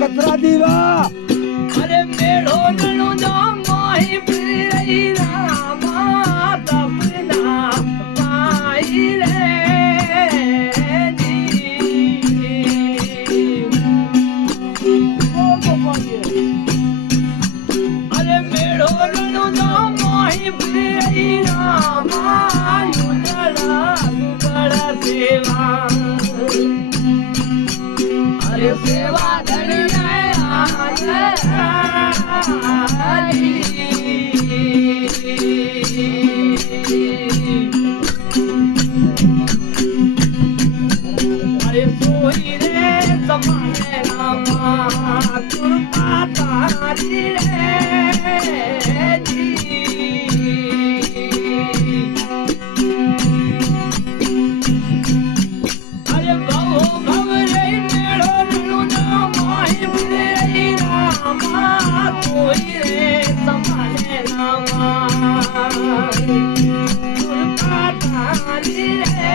કચરા દીવા અરે મેળો નણો ના માહી પ્રિય રામા તપના પાઈ રે અરે મેળો નણો ના માહી પ્રિય રામા યુદડા ગુગડા સેવા અરે સેવા અરે સોઈ રે તમારે રામા કૃપા તારી રે અરે ભવ ભવ રે મેળો ના માહી રે રામા સોઈ રે તમારે રામા કૃપા તારી રે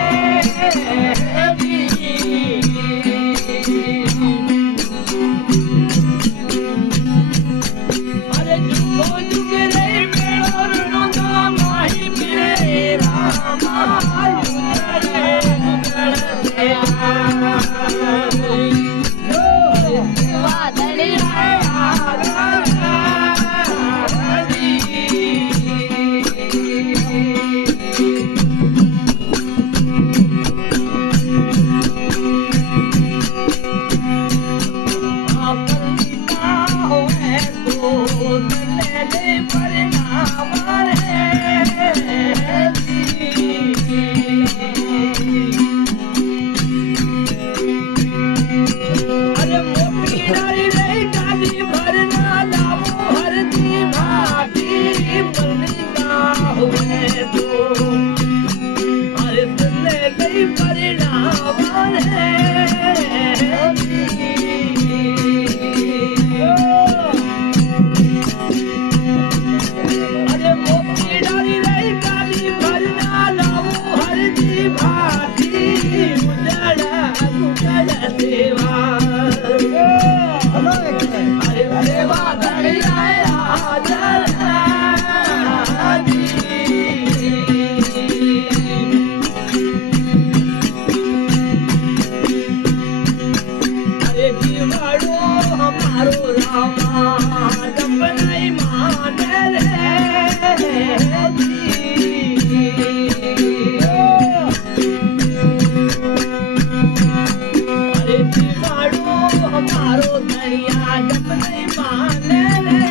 મારો ધણિયા જપ નહીં માને રે